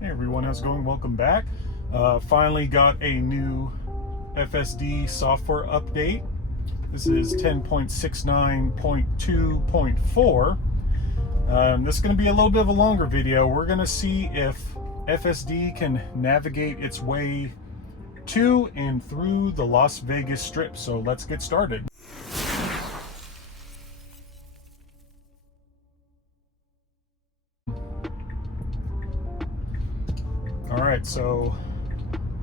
Hey everyone, how's it going? Welcome back. Finally got a new FSD software update. This is 10.69.2.4. This is going to be a little bit of a longer video. We're going to see if FSD can navigate its way to and through the Las Vegas Strip. So let's get started. Alright, so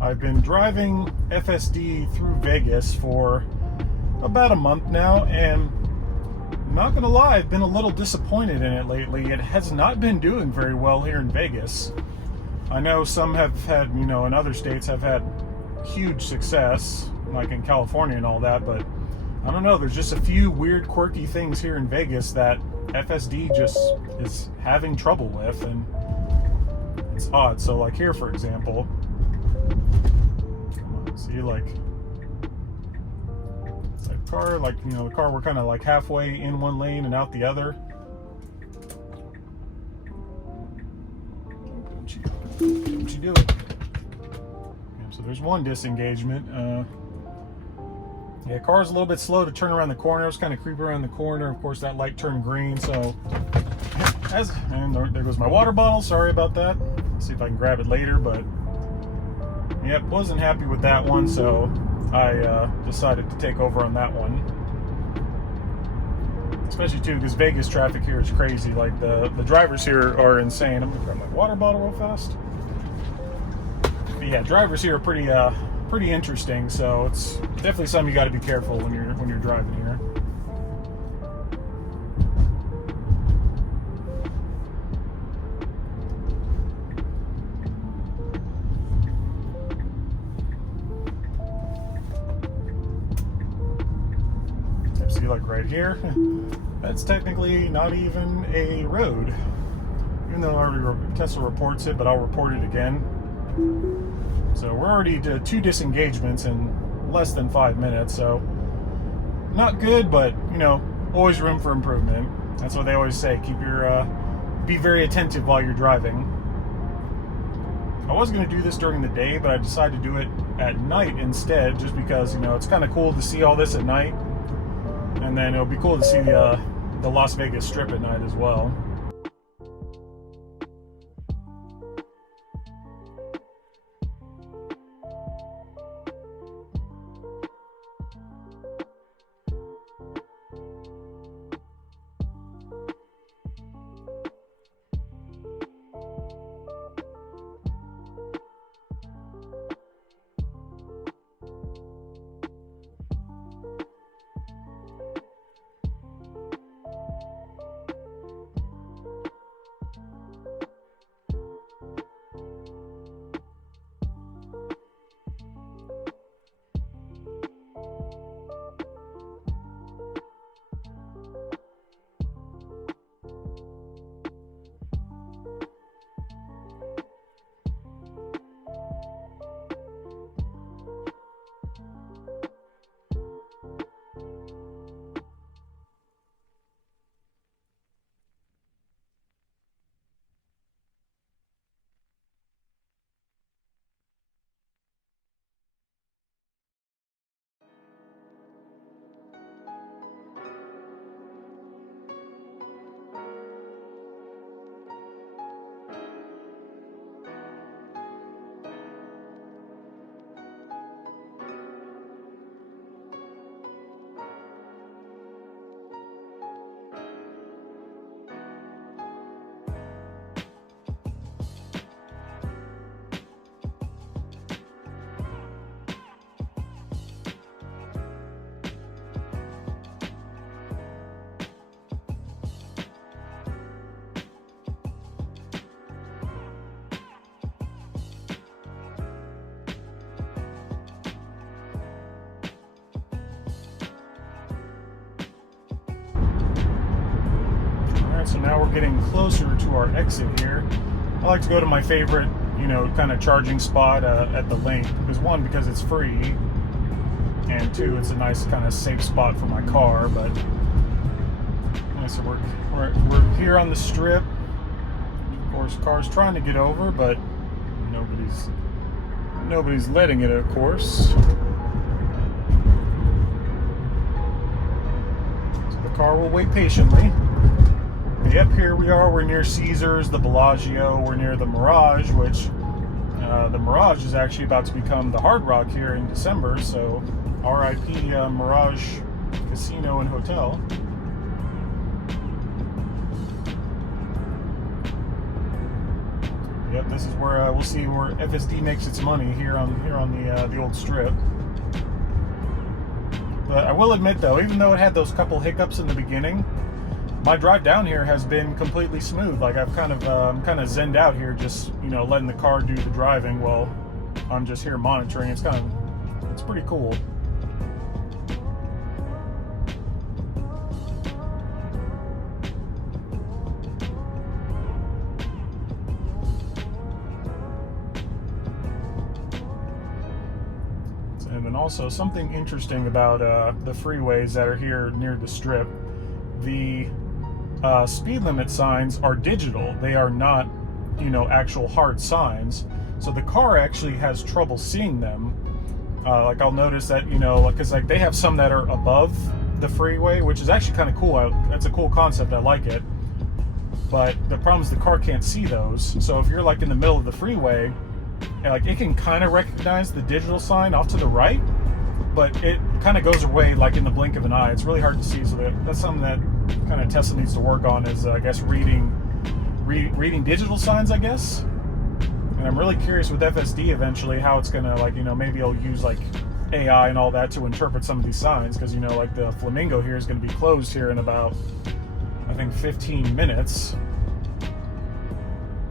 I've been driving FSD through Vegas for about a month now, and I'm not gonna lie, I've been a little disappointed in it lately. It has not been doing very well here in Vegas. I know some have had, in other states have had huge success, like in California and all that, but I don't know, there's just a few weird, quirky things here in Vegas that FSD just is having trouble with, and it's odd. So like here, for example, see, like it's like car, like the car, we're kind of like halfway in one lane and out the other. Don't you do it. Yeah, so there's one disengagement. Yeah, car's a little bit slow to turn around the corner. I was kind of creeping around the corner. Of course, that light turned green, so and there goes my water bottle. Sorry about that. See if I can grab it later, but yep, wasn't happy with that one, so I decided to take over on that one. Especially too, because Vegas traffic here is crazy. Like the drivers here are insane. I'm gonna grab my water bottle real fast. But yeah, drivers here are pretty interesting. So it's definitely something you got to be careful when you're driving here. See, like right here, that's technically not even a road, even though Tesla reports it, but I'll report it again. So we're already to 2 disengagements in less than 5 minutes, so not good, but always room for improvement. That's what they always say. Be very attentive while you're driving. I was going to do this during the day, but I decided to do it at night instead, just because it's kind of cool to see all this at night. And then it'll be cool to see the Las Vegas Strip at night as well. So now we're getting closer to our exit here. I like to go to my favorite, kind of charging spot at the link. Because it's free, and 2, it's a nice kind of safe spot for my car. But so we're here on the strip. Of course, cars trying to get over, but Nobody's letting it, of course. So the car will wait patiently. But yep, here we are. We're near Caesars, the Bellagio. We're near the Mirage, which the Mirage is actually about to become the Hard Rock here in December. So RIP Mirage Casino and Hotel. Yep, this is where we'll see where FSD makes its money here on the old strip. But I will admit, though, even though it had those couple hiccups in the beginning, my drive down here has been completely smooth. Like I've kind of zenned out here, just letting the car do the driving while I'm just here monitoring. It's pretty cool. And then also something interesting about the freeways that are here near the strip. The speed limit signs are digital. They are not, actual hard signs. So the car actually has trouble seeing them. Like I'll notice that, because like they have some that are above the freeway, which is actually kind of cool. That's a cool concept. I like it. But the problem is the car can't see those. So if you're like in the middle of the freeway, like it can kind of recognize the digital sign off to the right, but it kind of goes away like in the blink of an eye. It's really hard to see. So that's something that kind of Tesla needs to work on, is I guess reading digital signs, I guess. And I'm really curious with FSD eventually how it's gonna, like, maybe it'll use like AI and all that to interpret some of these signs, because like the Flamingo here is going to be closed here in about, I think, 15 minutes.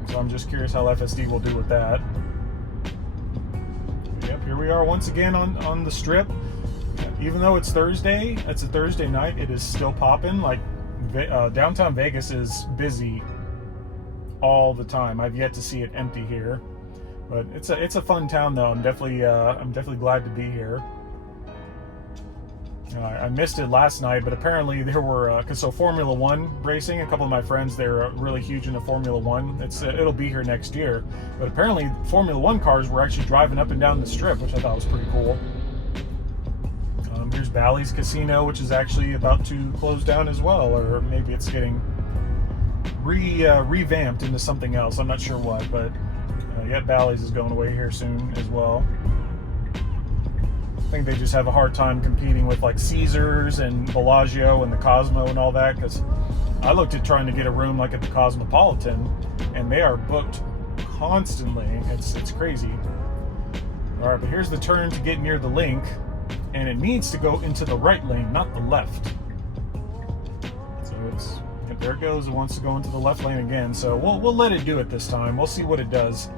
So I'm just curious how FSD will do with that. But yep, here we are once again on the strip. Even though it's Thursday, it's a Thursday night, it is still popping. Like downtown Vegas is busy all the time. I've yet to see it empty here, but it's a fun town though. I'm definitely glad to be here. I missed it last night, but apparently there were so Formula One racing. A couple of my friends, they're really huge into Formula One. It'll be here next year, but apparently Formula One cars were actually driving up and down the strip, which I thought was pretty cool. Here's Bally's Casino, which is actually about to close down as well, or maybe it's getting revamped into something else. I'm not sure what, but yeah, Bally's is going away here soon as well. I think they just have a hard time competing with like Caesars and Bellagio and the Cosmo and all that, because I looked at trying to get a room like at the Cosmopolitan, and they are booked constantly. It's crazy. All right, but here's the turn to get near the link, and it needs to go into the right lane, not the left. So there it goes. It wants to go into the left lane again. So we'll let it do it this time. We'll see what it does.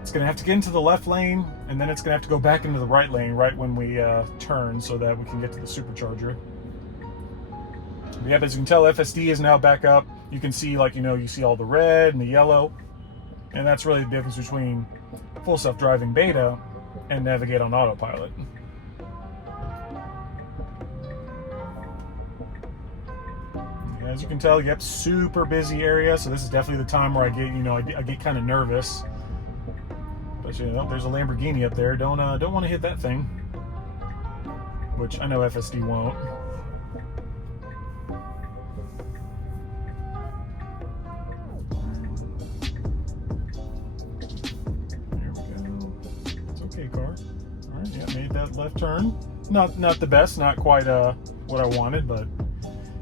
It's going to have to get into the left lane, and then it's going to have to go back into the right lane right when we turn, so that we can get to the supercharger. But yeah, as you can tell, FSD is now back up. You can see, like, you see all the red and the yellow, and that's really the difference between full self-driving beta and navigate on autopilot. As you can tell, yep, super busy area. So this is definitely the time where I get kind of nervous. But there's a Lamborghini up there. Don't want to hit that thing. Which I know FSD won't. There we go. It's okay, car. All right, yeah, made that left turn. Not the best, not quite what I wanted, but.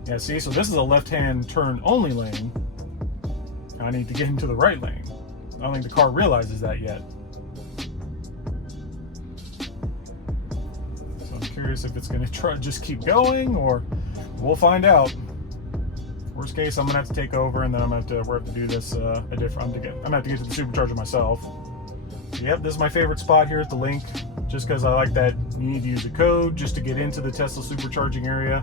Yeah, see, so this is a left-hand turn only lane. I need to get into the right lane. I don't think the car realizes that yet. So I'm curious if it's going to just keep going, or we'll find out. Worst case, I'm going to have to take over, and then we're going to have to do this I'm going to have to get to the supercharger myself. Yep, this is my favorite spot here at the link, just because I like that you need to use a code just to get into the Tesla supercharging area.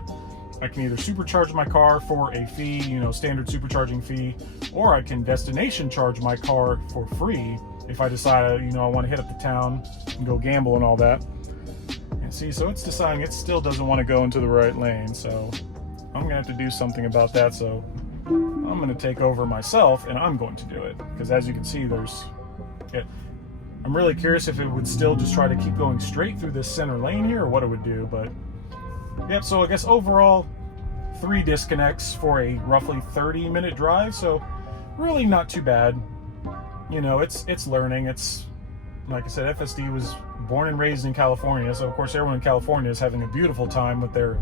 I can either supercharge my car for a fee, standard supercharging fee, or I can destination charge my car for free if I decide, I want to hit up the town and go gamble and all that. And see, so it's deciding it still doesn't want to go into the right lane, so I'm going to have to do something about that. So I'm going to take over myself, and I'm going to do it, because as you can see, I'm really curious if it would still just try to keep going straight through this center lane here or what it would do. But yep, so I guess overall 3 disconnects for a roughly 30-minute drive. So really not too bad. You know, it's learning. It's, like I said, FSD was born and raised in California, so of course everyone in California is having a beautiful time with their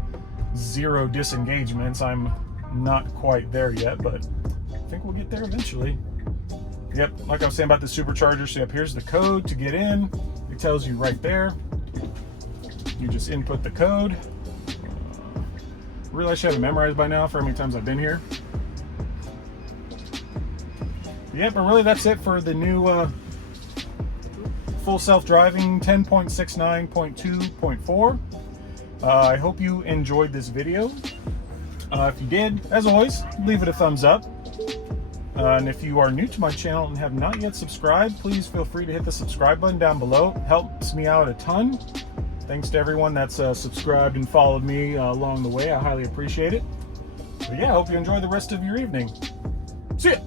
0 disengagements. I'm not quite there yet, but I think we'll get there eventually. Yep, like I was saying about the supercharger, so yep, here's the code to get in. It tells you right there. You just input the code. Really, I should have it memorized by now for how many times I've been here. Yep, but really that's it for the new full self-driving 10.69.2.4. I hope you enjoyed this video. If you did, as always, leave it a thumbs up. And if you are new to my channel and have not yet subscribed, please feel free to hit the subscribe button down below. It helps me out a ton. Thanks to everyone that's subscribed and followed me along the way. I highly appreciate it. But yeah, I hope you enjoy the rest of your evening. See ya!